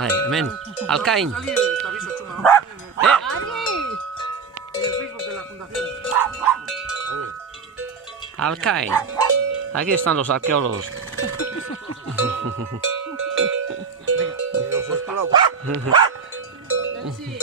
Vale, ven. Alcaín. Salir, te aviso, Chuma. En el Facebook de la fundación. Alcaín. Aquí están los arqueólogos. Y los he esperado. Sí.